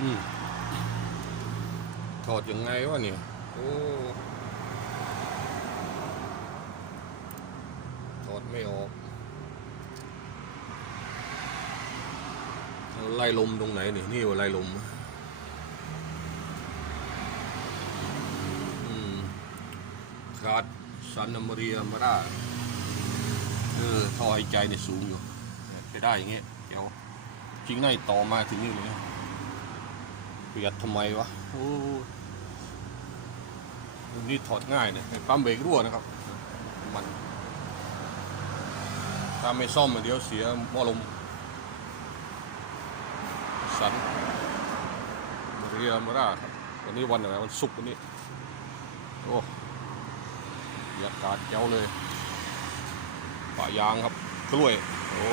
อืมถอดยังไงวะเนี่ยโอ้ถอดไม่ออก ไล่ลมตรงไหนนี่นี่ว่าไล่ลมอืมคาดซันนามาเรียมาได้เออท่อหายใจเนี่ยสูงอยู่ไปได้อย่างเงี้ยเดี๋ยวจริงในต่อมาถึงนี่เลย เปียดทำไมวะโอ้นี่ถอดง่ายเนี่ยปั๊มเบรกรั่วนะครับ มัน ถ้าไม่ซ่อมเดี๋ยวเสียหม้อลมสันเรียมาราครับวันนี้วันอะไรวันศุกร์วันนี้ โอ้บรรยากาศเจ้าเลยป่ายางครับ กล้วย โอ้